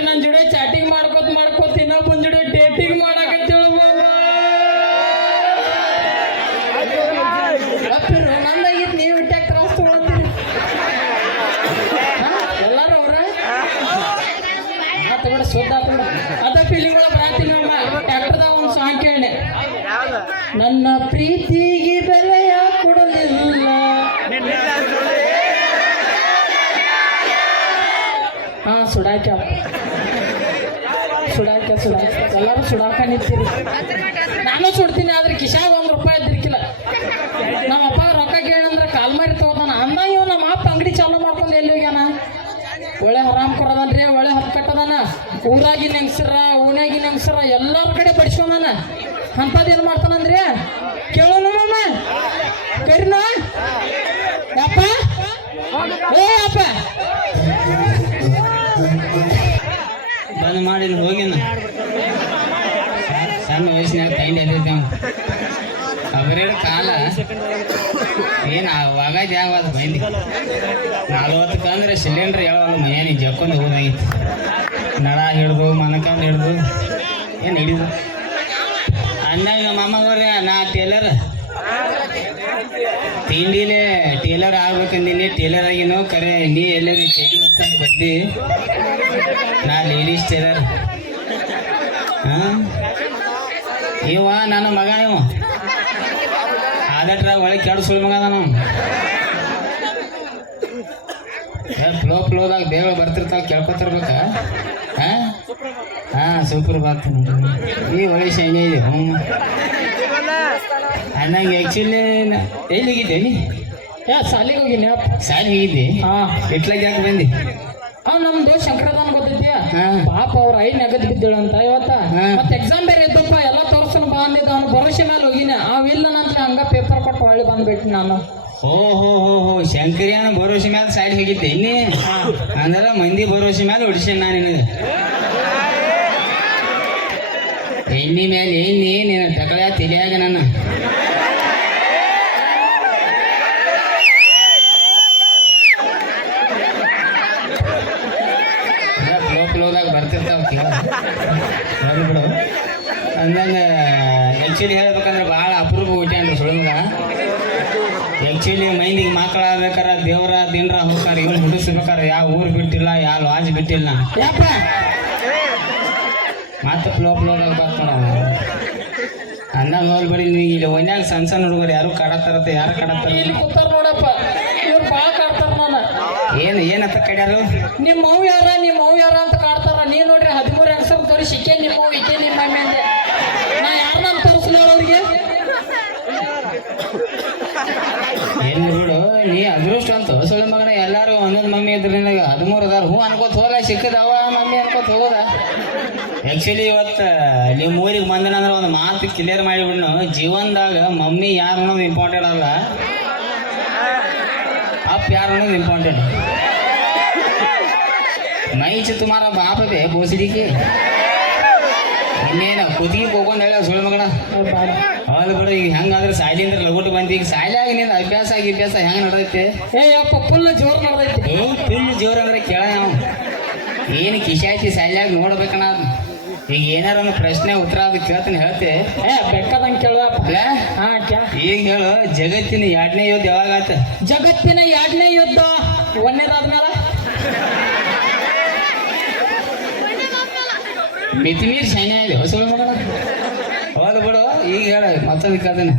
ಆಕೆ ನನ್ನ ಜೋಡಿ ಚಾಟಿಂಗ್ ಮಾಡ್ಕೋತ ಇನ್ನೊಬ್ಬನ ಜೋಡಿ ಡೇಟಿಂಗ್ ಮಾಡಕತ್ತೇಳು ನಂದಾಗಿತ್ತು ನೀವು ಇಟ್ಟಾಗ ತ್ರಾಸ್ ತಗೊಳ್ತೀರಿ ಎಲ್ಲಾರು ಅವ್ರ ತಗೊಂಡು ಸುದ್ದ ಅದ ಫೀಲಿಂಗ್ ಒಳಗೆ ಬರಾತೀನಿ ಟ್ಯಾಕ್ಟರ್ದಾಗ ಒಂದು ಸಾಂಗ್ ಕೇಳಿ ನನ್ನ ಪ್ರೀತಿಗೆ ಬೆಲೆಯ ಕೊಡಲಿಲ್ಲ ಹಾ ಸುಡಾಕ ಎಲ್ಲರೂ ಸುಡಾಕ ನಿಂತೀರಿ ನಾನು ಸುಡ್ತೀನಿ ಆದ್ರೆ ಕಿಶಾಗ ₹1 ಇದ್ದಿರ್ಕಿಲ್ಲ ನಮ್ಮ ಅಪ್ಪ ರೊಕ್ಕ ಕೇಳಂದ್ರೆ ಕಾಲ್ ಮಾರಿ ತಗೋತಾನ ಅಂದ ಇವ್ ನಮ್ಮ ಅಪ್ಪ ಅಂಗಡಿ ಚಾಲು ಮಾಡ್ಕೊಂಡು ಎಲ್ಲಿ ಹೋಗ್ಯಾನ ಒಳ್ಳೆ ಹರಾಮ್ ಕೊಡದನ್ರಿ ಒಳ್ಳೆ ಹತ್ತು ಕಟ್ಟದಾನ ಊರಾಗಿನ ಹೆಂಗಸರ ಓಣ್ಯಾಗಿನ ಹೆಂಗಸರ ಎಲ್ಲರ ಕಡೆ ಬಡಿಸ್ಕೊಂಡಾನ ಅಂಥದ್ದೇನು ಮಾಡ್ತಾನಂದ್ರಿ ಕೇಳೋಣ ಮಮ್ಮ ಕರಿನ ಅಪ್ಪ ಏ ಅಪ್ಪ ಬಂದ್ ಮಾಡಿ ಹೋಗಿನ ಸಣ್ಣ ವಯಸ್ಸಿನಾಗ ಕೈಂಡ್ ಎದ್ದಿದ್ದೆ ಅವರೇಳು ಕಾಲ ಏನು ಅವಾಗ ಜಾಗವಾದ ಬೈಂದಿ 40 ಅಂದ್ರೆ ಸಿಲಿಂಡ್ರ್ ಹೇಳೋಲ್ಲ ಮೈಯಾನಿ ಜಕ್ಕೊಂಡು ಹೋದಾಗಿತ್ತು ನಳ ಹಿಡ್ದು ಮನಕಂಡು ಹಿಡ್ದು ಏನು ಹಿಡಿದು ಅಂದಾಗ ಮಾಮಗವ್ರೆ ನಾ ಟೇಲರ್ ತಿಂಡಿಲೇ ಟೇಲರ್ ಆಗ್ಬೇಕಂದಿನಿ ಟೇಲರ್ ಆಗಿನೋ ಕರೆ ನೀ ಎಲ್ಲರೂ ಚೈಡಿ ಅಂತ ಬಂದು ನಾ ಲೇಡೀಸ್ ಟೇಲರ್ ಹಾಂ ಇವ ನನ್ನ ಮಗ ಇವ ಆದಟ್ರಾಗ ಒಳಗೆ ಕೆಡು ಸುಳ್ಳು ಮಗ ನಾನು ಫ್ಲೋದಾಗ ಬೇಗ ಬರ್ತಿರ್ತಾವ ಕೇಳ್ಕೊತಿರ್ಬೇಕ ಹಾಂ ಸೂಪರ್ ಬಾತ್ ಈ ಒಳ್ಳೆ ಶೈನಿ ಇದೆ ಹ್ಞೂ ಅನ್ನಂಗೆ ಆ್ಯಕ್ಚುಲಿ ಎಲ್ಲಿಗಿದ್ದೆ ನೀ ಸಾಲಿಗೆ ಹೋಗಿನಿ ಸಾಲಿಗೆ ಹೋಗಿದ್ದೆ ಎಟ್ಲಾಗ ಯಾಕೆ ಬಂದಿ ನಮ್ ದೋಷ ಶಂಕರದಾನ ಗೊತ್ತೈತಿಯ ಪಾಪ ಅವ್ರ ಐ ನಗದ್ ಬಿದ್ದೇಳಂತ ಇವತ್ತ ಮತ್ತೆ ಎಕ್ಸಾಮ್ ಬೇರೆ ಇದ್ದಪ್ಪ ಎಲ್ಲ ತೋರ್ಸನ ಬಾ ಅಂದಿದ್ದ ಅವ್ನು ಭರೋಸೆ ಮೇಲೆ ಹೋಗಿನ ಅವಿಲ್ಲ ನಂತರ ಹಂಗ ಪೇಪರ್ ಕೊಟ್ಟು ಹೊಳ್ಳಿ ಬಂದ್ಬಿಟ್ಟು ನಾನು ಹೋ ಶಂಕರಿಯಾನ ಭರೋಸೆ ಮೇಲೆ ಸಾಲಿ ಹೋಗಿದ್ದೆ ಇನ್ನೇ ಅಂದ್ರೆ ಮಂದಿ ಭರೋಸೆ ಮೇಲೆ ಹೊಡಿಸೇನೆ ನಾನು ನಿನಗೆ ಎಣ್ಣೆ ಮೇಲೆ ಎಣ್ಣೆ ನೀನು ತಗೊಳ್ಳ ತಿಳಿಯಾಗ ನಾನು ಫ್ಲೋದಾಗ ಬರ್ತಿರ್ತಾವ ಬಿಡು ಅಂದಂಗೆ ಆ್ಯಕ್ಚುಲಿ ಹೇಳ್ಬೇಕಂದ್ರೆ ಭಾಳ ಅಪರೂಪ ಹುಟ್ಟ್ಯಾನ್ರಿ ಸುಳ್ಮಗ ಆ್ಯಕ್ಚುಲಿ ಮೈಂದಿಗೆ ಮಕ್ಕಳಾಗ್ಬೇಕಾರ ದೇವ್ರ ದಿನರ ಹೋಗ್ತಾರ ಇವ್ನು ಹುಡಿಸ್ಬೇಕಾರ ಯಾವ ಊರು ಬಿಟ್ಟಿಲ್ಲ ಯಾವ ಲಾಜ್ ಬಿಟ್ಟಿಲ್ಲ ಯಾಕ ಮತ್ತೆ ಫ್ಲೋದಾಗ ಬರ್ತಾನ ಅಂದಾಗ ಹೋಲ್ಬೇಡಿ ನೀವು ಇಲ್ಲಿ ಒನ್ಯಾಗ ಸಣ್ಣ ಹುಡುಗರು ಯಾರು ಕಾಡತ್ತಾರತ್ತ ಯಾರು ಕಾಡತ್ತಾರ ಇಲ್ಲಿ ಕೂತಾರ ನೋಡಪ್ಪ ಇವ್ರು ಭಾಳ ಕಾಡ್ತಾರ ನಾನು ಏನಂತ ಕಡ್ಯಾರು ನಿಮ್ಮ ಮೌ ಯಾರ ಅಂತ ಕಾಡ್ತಾರ ನೀವ್ ನೋಡ್ರಿ 13 ಹೆಂಗಸರ್ ತೋರಿ ಸಿಕ್ಕೇ ನಿಮ್ಮ ಮೌ ಇಕ್ಕೆ ನಿಮ್ಮ ಮಮ್ಮಿ ಅಂದೆ ನಾ ಯಾರನ್ನ ತೋರಿಸ್ಲ ಅವ್ರಿಗೆ ಏನು ಬಿಡು ನೀ ಅದೃಷ್ಟ ಅಂತ ಸುಳ್ಳು ಮಗನ ಎಲ್ಲಾರು ಒಂದೊಂದು ಮಮ್ಮಿ ಇದ್ರಿಂದ 13 ಅದಾರ ಹೂ ಅನ್ಕೋತ ಹೋದ ಸಿಕ್ಕದವ ಮಮ್ಮಿ ಅನ್ಕೋತ ಹೋದ ಆ್ಯಕ್ಚುಲಿ ಇವತ್ತು ನಿಮ್ಮ ಊರಿಗೆ ಬಂದನಂದ್ರೆ ಒಂದು ಮಾತು ಕ್ಲಿಯರ್ ಮಾಡಿಬಿಡ್ನು ಜೀವನದಾಗ ಮಮ್ಮಿ ಯಾರು ಅನ್ನೋದು ಇಂಪಾರ್ಟೆಂಟ್ ಅಲ್ಲ ಅಪ್ಪ ಯಾರು ಅನ್ನೋದು ಇಂಪಾರ್ಟೆಂಟ್ ಮೈಚು ತುಮಾರ ಬಾಪ ಬೇ ಬೋಸಡಿಕೆ ಇನ್ನೇನು ಕುದಿಗೆ ಹೋಗೊಂಡು ಹೇಳ ಸುಳ್ಳು ಮಗನ ಅವಳು ಬಿಡು ಈಗ ಹೆಂಗಾದ್ರೆ ಸಾಲಿ ಅಂದ್ರೆ ಲಗೋಟು ಬಂದು ಈಗ ಸಾಲಿಯಾಗಿ ನೀನು ಅಭ್ಯಾಸ ಹೆಂಗೆ ನಡೆದೈತೆ ಅಪ್ಪ ಫುಲ್ ಜೋರು ನಡೆದೈತಿ ಫುಲ್ ಜೋರು ಅಂದ್ರೆ ಕೇಳ ನಾವು ಏನು ಕಿಶಾಯ್ತಿ ಸಾಲಿಯಾಗ ನೋಡ್ಬೇಕಣ್ಣ ಈಗ ಏನಾರ ಒಂದು ಪ್ರಶ್ನೆ ಉತ್ತರ ಅದು ಕೇಳ್ತೀನಿ ಹೇಳ್ತೆ ಬೆಕ್ಕದಂಗೆ ಕೇಳುವಪ್ಪ ಈಗ ಹೇಳು ಜಗತ್ತಿನ 2ನೇ ಯುದ್ಧ ಯಾವಾಗ ಆತ ಜಗತ್ತಿನ 2ನೇ ಯುದ್ಧ 1ನೇದಾದ್ಮೇಲೆ ಮಿತಿಮೀರಿ ಸೈನ್ಯ ಇದೆ ಹೊಸಳು ಮಗಳ ಹೌದು ಬಿಡು ಈಗ ಹೇಳ ಮತ್ತೊಂದು ಕದನ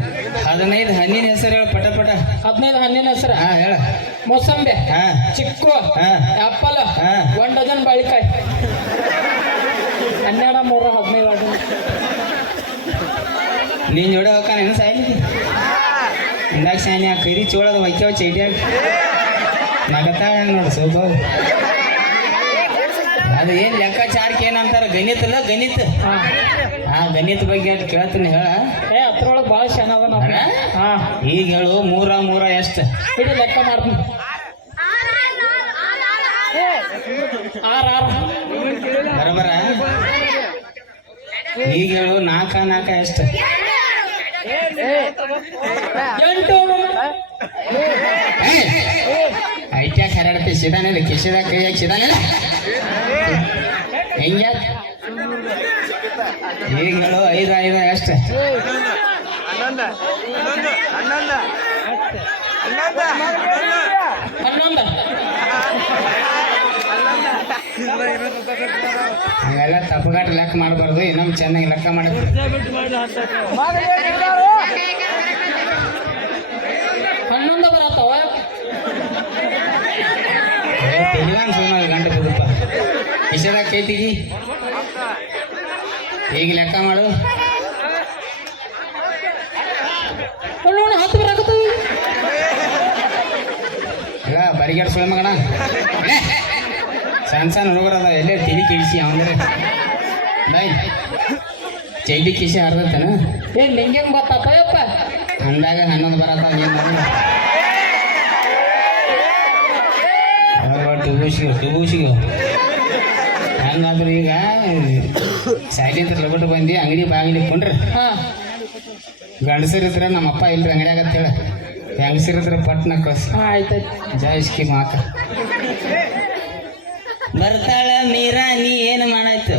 15 ಹಣ್ಣಿನ ಹೆಸರು ಹೇಳ ಪಟ 15 ಹಣ್ಣಿನ ಹೆಸರು ಹೇಳ ಮೋಸಂಬೆ ಚಿಕ್ಕು ಆಪಲ್ 1 ಡಜನ್ ಬಾಳಿಕಾಯಿ 12 3 15 ನೀನ್ ಜೋಡ ಹೋಗ್ಕಾನೇನು ಸಾಯ್ಲಿ ಇಂದಾಗ ಸೈನ್ಯ ಕರಿ ಚೋಳದ ವೈಕ್ಯವ ಚೈಟ್ಯಾಗ ನಗತಾಳ ನೋಡು ಸೋಬ ಅದು ಏನು ಲೆಕ್ಕಾಚಾರಕ್ಕೆ ಏನಂತಾರ ಗಣಿತ ಗಣಿತ ಬಗ್ಗೆ ಅಂತ ಕೇಳ್ತೀನಿ ಹೇಳ ಅದ್ರೊಳಗೆ ಭಾಳ ಚೆನ್ನಾಗ ಈಗ ಹೇಳು 3 ಎಷ್ಟು ಇದು ಲೆಕ್ಕ ಮಾಡ್ತೀನಿ 6 ಬರಬರ ಈಗ ಹೇಳು 4 ಎಷ್ಟು 8 ಐಟ್ಯಾಗ ಹರಡತ್ತೆ ಸಿದಾನಿಲ್ಲ ಕಿಸಿದಾಗ ಕೈಯಾಗ ಸಿದಾನಿಲ್ಲ ಹೆಂಗ ಈಗ ಹೇಳು 5 ಅಷ್ಟೇ. ಹನ್ನೊಂದು ಹಂಗೆಲ್ಲ ತಪ್ಪುಗಾಟ ಲೆಕ್ಕ ಮಾಡಬಾರ್ದು. ಇನ್ನೊಮ್ಮೆ ಚೆನ್ನಾಗಿ ಲೆಕ್ಕ ಮಾಡಿ ಹನ್ನೊಂದು ಬರತ್ತವ. ತೆಗಿದಾನ ಸುಮಾರು ಗಂಟೆ ಬಿಡುತ್ತ ಇಷ್ಟದಾಗ ಕೈತಿಗಿ ಈಗ ಲೆಕ್ಕ ಮಾಡು. ನೋಡಿ 10 ಬರಾಕತ್ತವಿ. ಇಲ್ಲ ಬರಿಗಾಡ ಸುಳ್ಳ ಮಗಣ ಸಣ್ಣ ಹುಡುಗರದ ಎಲ್ಲೇ ತಿಳಿ ಕಿಡಿಸಿ ಅವಂದ್ರೆ ಬೈ ಚೈಲಿ ಕಿಸಿ ಹರ್ದತ್ತೇನ ಏನ್ ನಿಂಗೆ ಗೊತ್ತಾತಯಪ್ಪ ಅಂದಾಗ 11 ಬರತ್ತ. ಟುಬೂಸಿಗೆ ಹಂಗಾದ್ರು ಈಗ ಸೈಲೆಂಟ್ ಲಗಟ್ಟು ಬಂದು ಅಂಗಡಿ ಬಾಗಿಲಿಗೆ ಕೊಂಡ್ರಿ. ಹಾ ಗಂಡಸರಿದ್ರೆ ನಮ್ಮಪ್ಪ ಇಲ್ರಿ ಅಂಗಡಿ ಆಗತ್ತೇಳ, ಹೆಂಗಸರಿದ್ರೆ ಪಟ್ನ ಕಸ್ ಆಯ್ತಾಯ್ತು. ಜಾಯಿಸ್ಕಿ ಮಾಕ ಬರ್ತಾಳ ಮೀರಾ. ನೀ ಏನು ಮಾಡಾಯ್ತು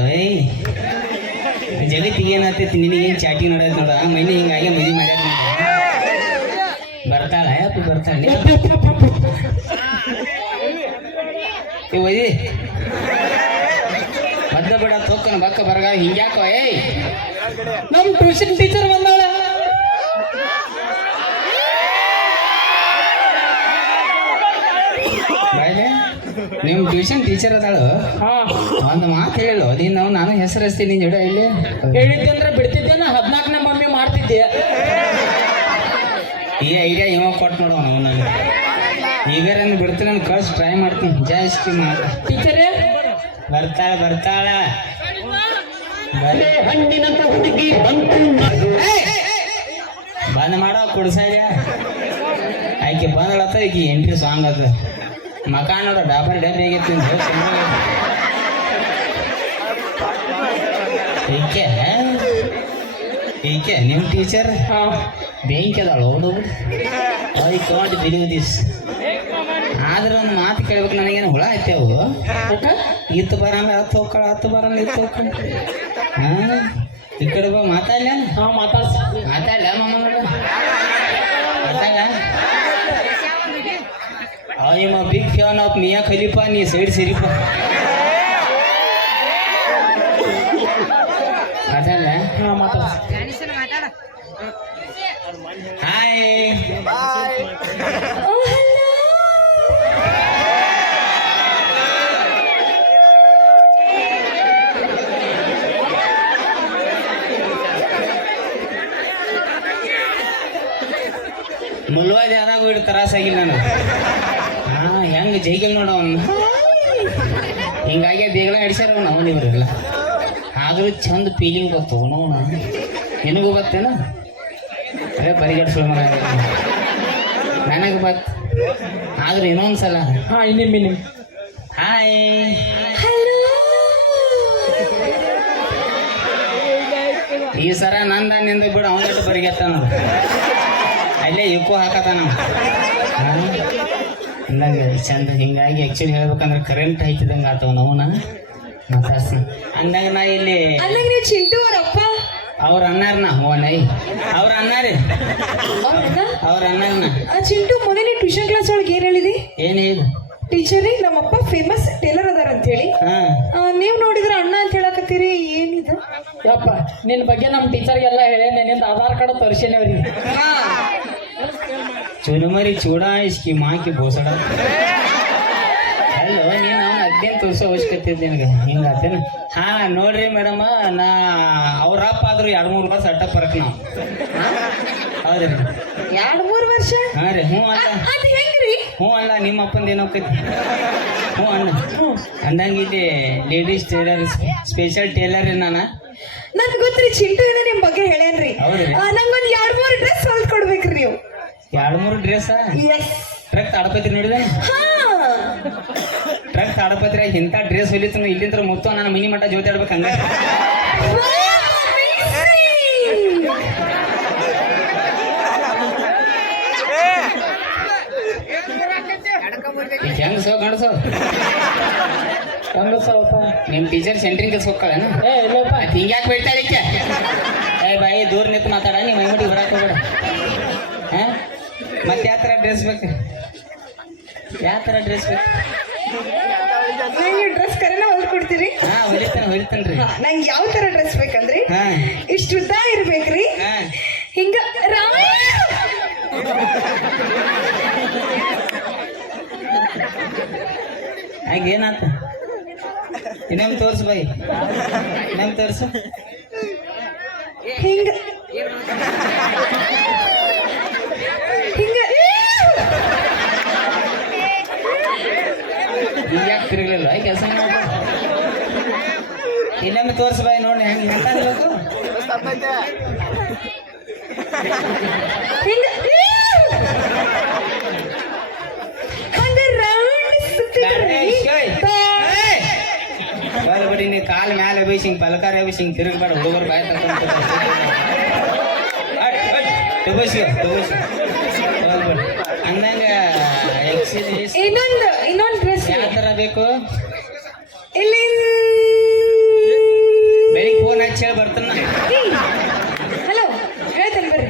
ಜಗತ್ತಿಗೆ ಏನಾಗ್ತೈತಿ ನಿನಗೇನು ಚಾಟಿ ನೋಡಾಯ್ತು ನೋಡ ಮೈನಿ ಹಿಂಗಾಗಿ ಮದುವೆ ಮಾಡ್ಯಾರ ಬರ್ತಾಳ ಯಪ್ಪ ಬರ್ತಾಳೆ ಒಯ್ದಿ ಮದ್ದ ಬಿಡ ತೊಕ್ಕನ ಬಕ್ಕ ಬರಗ ಹಿಂಗ್ಯಾಕೋ ಏಯ್ ನಮ್ ಟ್ಯೂಷನ್ ಟೀಚರ್ ಬಂದಾಳ. ಬಾಯ್ಲೆ ನಿಮ್ಮ ಟ್ಯೂಷನ್ ಟೀಚರ್ ಅದಾಳು. ಹಾ ಒಂದು ಮಾತು ಹೇಳಿಲ್ಲ ನೀನು ನಾನು ಹೆಸರು ಹಚ್ತೀನಿ ನಿನ್ನ ಜೋಡ ಇಲ್ಲಿ ಹೇಳಿದ್ದೆ ಅಂದ್ರೆ ಬಿಡ್ತಿದ್ದೇನ 14ನೇ ಮಮ್ಮಿ ಮಾಡ್ತಿದ್ದೆ. ಈ ಐಡಿಯಾ ಇವ ಕೊಟ್ಟು ನೋಡು ನಾವು ನನಗೆ ಈಗಾರನ್ನು ಬಿಡ್ತೀನಿ ನಾನು ಕಳ್ಸಿ ಟ್ರೈ ಮಾಡ್ತೀನಿ. ಜಾಸ್ತಿ ಮಾತು ಟೀಚರೇ ಬರ್ತಾಳ ಹಣ್ಣಿನಂತ ಹುಡುಗಿ ಬಂತು. ಬಂದ್ ಮಾಡೋ ಕುಡ್ಸಾಯ ಆಕೆ ಬಂದಳತ್ತ ಈಕಿ ಎಂಟ್ರಿ ಸಾಂಗ್ ಅದ ಮಕ ನೋಡ ಡಾಬರ್ ಡಬ್ಬಿ ಆಗೈತಿ ಈಕೆ ನಿಮ್ಮ ಟೀಚರ್ ಬೆಂಕಿ ಅದಾಳು ಹುಡುಗ ಐ ಕಾಂಟ್ ಬಿಲೀವ್ ದಿಸ್. ಆದ್ರೆ ಒಂದು ಮಾತು ಕೇಳ್ಬೇಕು ನನಗೇನು ಹುಳ ಐತೆವು ಇತ್ತು ಬರಂಗ ಹತ್ತು ಬರಂಗ ಇತ್ತು ಹೋಗ್ಕಳ ಹಾಂ ಈ ಕಡೆ ಬಾ ಮಾತಾಡ್ಲ ಮಾತಾಡ್ಲ ಮಮ್ಮ ಮಾತಾಡ. I am a big fan of Mia Khalifa. ನೀ ಸೈಡ್ ಸಿರಿಪ ಮಾತಾಡ್ಲ ಹಾಯ್ ಮುಲ್ವಾದ ಯಾರಾಗೂ ಇಡ್ ತ್ರಾಸಾಗಿಲ್ಲ ನನಗೆ. ಹಾಂ ಹೆಂಗೆ ಜೈಗಲ್ ನೋಡ ಅವನು ಹಿಂಗಾಗಿ ಬೇಗಲ ಹಿಡ್ಸ್ಯಾರ ಅವನು ಇವರೆಲ್ಲ. ಆದರೂ ಚಂದ ಫೀಲಿಂಗ್ ಗೊತ್ತು ನೋಣ ನಿನಗೂ ಬರ್ತೇನ ಅದೇ ಬರಿಗಡ್ಸು ಮರ ನನಗೆ ಬತ್. ಆದ್ರೆ ಇನ್ನೊಂದ್ಸಲ ಹಾ ಇನ್ನಿಮ್ ಹಾಯ್ ಈ ಸರ ನಂದ ನಿಂದ ಬಿಡು ಅವನ ಜೊತೆ ಬರಿಗೆತ್ತಾನ ಅಲ್ಲೇ ಇಕ್ಕೂ ಹಾಕತಾನ ಅಂದಂಗೆ ಚಂದ. ಹಿಂಗಾಗಿ ಆ್ಯಕ್ಚುಲಿ ಹೇಳ್ಬೇಕಂದ್ರೆ ಕರೆಂಟ್ ಹಾಕಿದಂಗೆ ಆತವ ಅವನ ಮಾತಾಡ್ಸಿ ಅಂದಾಗ ನಾ ಇಲ್ಲಿ ಚಿಂಟು ಅವರಪ್ಪ ಅವ್ರ ಅನ್ನಾರನ ಹೋನೈ ಅವ್ರ ಅನ್ನಾರಿ ಅವ್ರ ಅನ್ನಾರನ ಚಿಂಟು ಮೊನ್ನೆ ಟ್ಯೂಷನ್ ಕ್ಲಾಸ್ ಒಳಗೆ ಏನ್ ಹೇಳಿದಿ? ಏನ್ ಹೇಳು ಟೀಚರ್ ನಮ್ಮಪ್ಪ ಫೇಮಸ್ ಟೇಲರ್ ಅದಾರ ಅಂತ ಹೇಳಿ ನೀವ್ ನೋಡಿದ್ರ ಅಣ್ಣ ಅಂತ ಹೇಳಕತ್ತೀರಿ ಏನಿದು? ಯಪ್ಪ ನಿನ್ನ ಬಗ್ಗೆ ನಮ್ಮ ಟೀಚರ್ಗೆಲ್ಲ ಹೇಳಿ ನಿಂದ ಆಧಾರ್ ಕಾರ್ಡ್ ತೋರಿಸೇನೆ ಅವ್ರಿಗೆ. ಚುರುಮರಿ ಚೂಡಾಯಿಸ್ಕಿ ಮಾಕಿ ಬೋಸಡ ಅಲ್ಲೋ ನೀನು ಅವ್ನ ಅದೇನು ತೋರಿಸೋ ಅವಶ್ಯಕತೆ ಇದೆ ನಿನಗೆ ಹಿಂಗಾತೇನ? ಹಾ ನೋಡ್ರಿ ಮೇಡಮ್ ನಾ ಅವ್ರ ಅಪ್ಪ ಆದ್ರೂ 2-3 ವರ್ಷ ಅಟ್ಟ ಪರಕ್ ನಾವು ಹೌದ್ರಿ 2-3 ವರ್ಷ? ಹಾ ರೀ ಹ್ಞೂ ಅಲ್ಲ ಅದು ಹೆಂಗ್ರಿ? ಹ್ಞೂ ಅಲ್ಲ ನಿಮ್ಮ ಅಪ್ಪಂದು ಏನೋಕೈತಿ ಹ್ಞೂ ಅಣ್ಣ ಅಂದಂಗೆ ಇಲ್ಲಿ ಲೇಡೀಸ್ ಟೇಲರ್ ಸ್ಪೆಷಲ್ ಟೇಲರ್ ನಾನು ನನ್ಗೆ ಗೊತ್ತ್ರಿ ಚಿಂಟು ಏನೋ ನಿಮ್ ಬಗ್ಗೆ ಹೇಳೇನ್ರಿ. ಹೌದ್ರಿ ನಂಗೊಂದು 2-3 ಡ್ರೆಸ್ ಹೊಲ್ದ್ ಕೊಡ್ಬೇಕ್ರಿ ನೀವು. 2-3 ಡ್ರೆಸ್ ಟ್ರಕ್ ತಾಡಪತ್ರಿ ನೋಡಿದ ಟ್ರಕ್ ತಾಡಪತ್ರಿ ಇಂಥ ಡ್ರೆಸ್ ಹೊಲಿತು ಇಲ್ಲಿಂದ ಮುತ್ತು ನಾನು ಮಿನಿ ಮಟ್ಟ ಜೊತೆ ಆಡ್ಬೇಕು ಹಂಗ ಹೆಂಗಸೋ ಗಂಡಸೋ ಹೆಂಗಸವಪ್ಪ ನಿಮ್ ಟೀಚರ್ ಸೆಂಟ್ರಿಂಗ್ ಕೆಲ್ಸೋಕ್ಕಳೇನ ಏ ಇಲ್ಲಪ್ಪ ಹಿಂಗ್ಯಾಕೆ ಬೀಳ್ತಾಳಿಕ್ಕೆ ಏ ಬಾಯಿ ದೂರ ನಿಂತು ಮಾತಾಡ ನೀವು ಮೈಮುಡಿ ಬರಕ್ಕೆ ಹೋಗ್ಬೇಡ ಹಾ ಮತ್ತೆ ಯಾವ ಥರ ಡ್ರೆಸ್ ಬೇಕು ಯಾವ ಥರ ಡ್ರೆಸ್ ಬೇಕು ನಂಗೆ ಡ್ರೆಸ್ ಕರೆನ ಹೊಲ್ಕೊಡ್ತೀರಿ ಹಾ ಹೊಲಿತಾನ್ರಿ ನಂಗೆ ಯಾವ ತರ ಡ್ರೆಸ್ ಬೇಕಂದ್ರಿ ಹಾ ಇಷ್ಟು ಉದ್ದ ಇರ್ಬೇಕ್ರಿ ಹಾ ಹಿಂಗ ರಾಮ ಹಾಗೇನಾತ ಇನ್ನೊಮ್ಮೆ ತೋರ್ಸು ಬಾಯಿ ಇನ್ನೊಮ್ಮೆ ತೋರ್ಸು ಹಿಂಗ ಹಿಂಗ ಈಗ ಯಾಕೆ ತಿರುಗಲಿಲ್ಲ ಕೆಲಸ ಮಾಡಿ ಇನ್ನೊಮ್ಮೆ ತೋರ್ಸು ಬಾಯಿ ನೋಡಿ ಹೆಂಗೆ ಹೆಂಗಾಗಬೇಕು ಹಿಂಗ ಹಂಗ ರೌಂಡ್ ಬಿಡಿ ನೀ ಕಾಲು ಮ್ಯಾಲೆ ಬೇಸಿ ಹಿಂಗೆ ಪಲಕಾರ ಬೇಸಿ ಹಿಂಗೆ ತಿರುಗಬೇಡ ಹುಡುಗರು ಬಾಯ್ ತಗೋಸಿ ಅಂದಂಗ ಇನ್ನೊಂದು ಡ್ರೆಸ್ ಯಾವ ಥರ ಬೇಕು ಇಲ್ಲಿ ಬೆಳಿಗ್ಗೆ ಫೋನ್ ಹಚ್ಚಿ ಹೇಳಿ ಬರ್ತಾನ ಹಲೋ ಹೇಳ್ತೇನೆ ಬರ್ರಿ